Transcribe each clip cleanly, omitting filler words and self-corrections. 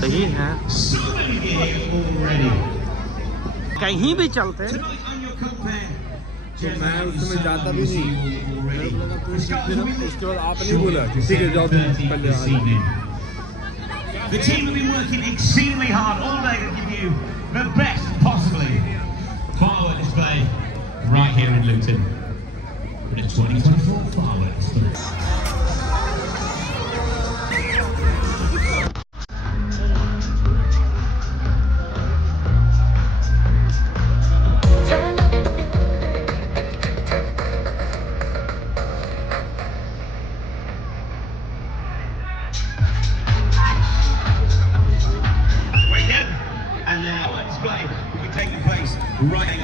तो ही है, कहीं भी चलते। मैं उसमें जाता भी नहीं, उसके बाद आप नहीं बोला किसी के जाओ पहले। The team have been working exceedingly hard all day to give you the best possibly firework display right here in Luton for the 2024 firework display. And now a display will be taking place right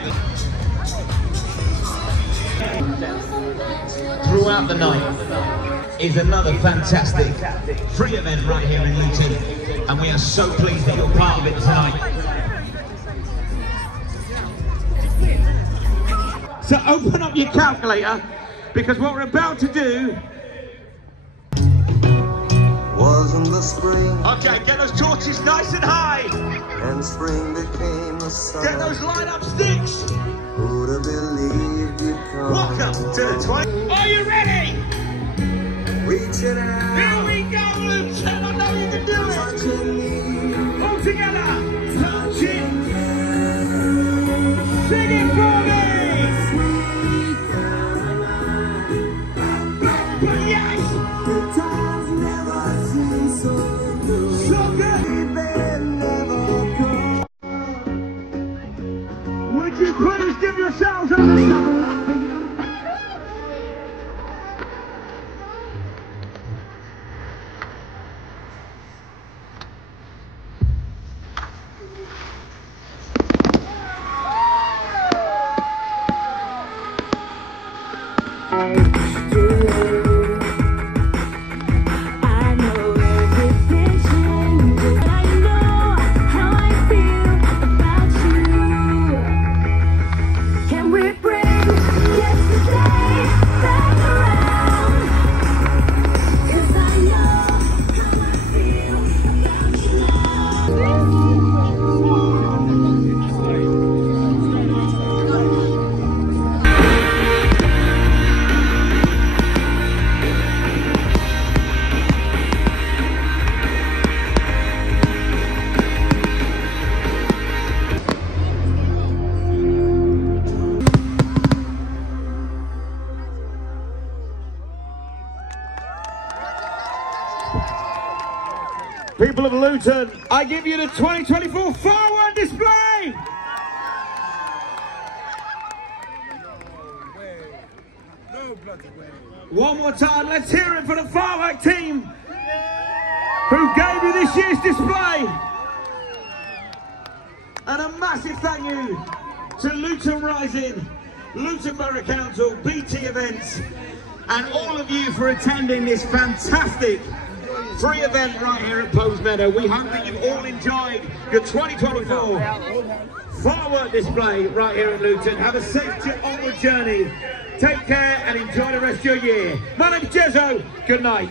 throughout the night is another fantastic free event right here in Luton, and we are so pleased that you're part of it tonight. So open up your calculator, because what we're about to do was in the spring. Okay, get those torches nice and high. And spring became the summer. Get those light up sticks. Who'd have believed you'd come? Welcome to the 20. Are you ready? Reaching out. Here we go, Luton. I know you can do it. Touching me. All together. Touching. Sing it for me. Yes. The times never seem so good. So good. Would you please give yourselves a people of Luton, I give you the 2024 firework display! No bloody way. One more time, let's hear it for the firework team who gave you this year's display. And a massive thank you to Luton Rising, Luton Borough Council, BT Events, and all of you for attending this fantastic free event right here at Poes Meadow. We hope that you've all enjoyed your 2024 firework display right here at Luton. Have a safe onward journey. Take care and enjoy the rest of your year. My name's Jezzo. Good night.